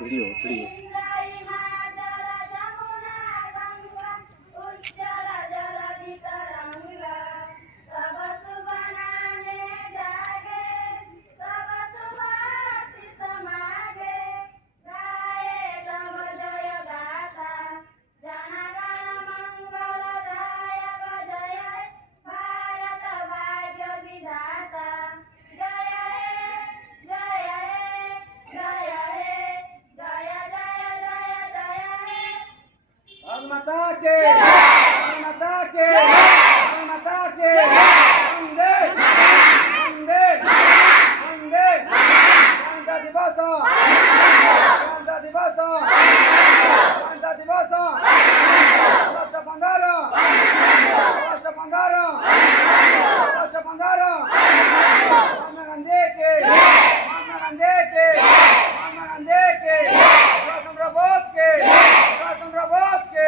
video माता के माता के माता के वंदे वंदे वंदे गणतंत्र दिवस गणतंत्र दिवस गणतंत्र दिवस वर्ष 15 वर्ष 15 वर्ष 15 महात्मा गांधी के महात्मा गांधी के महात्मा गांधी के स्वतंत्र बोध के स्वतंत्र बोध के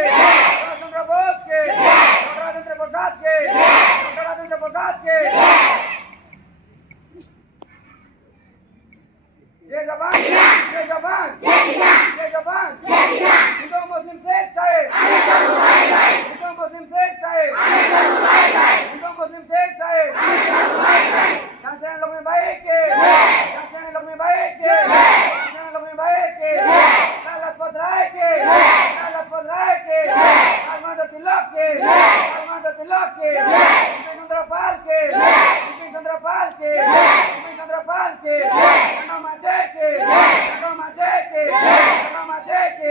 स्वतंत्र बोध के डॉक्टर राजेंद्र प्रसाद के डॉक्टर राजेंद्र प्रसाद के जय जवान जय जवान जय जवान हिंदू मुस्लिम शेख साहेब हिंदू मुस्लिम शेख साहेब हिंदू मुस्लिम शेख साहेब शांति लक्ष्मी बाई के शांति लक्ष्मी बाई के शांति लक्ष्मी बाई के लालपत राय के लालपत राय के अरविंद तिलक के अरविंद तिलक के चंद्रपाल के चंद्रपाल के चंद्रपाल के माजे के माजे के माजे के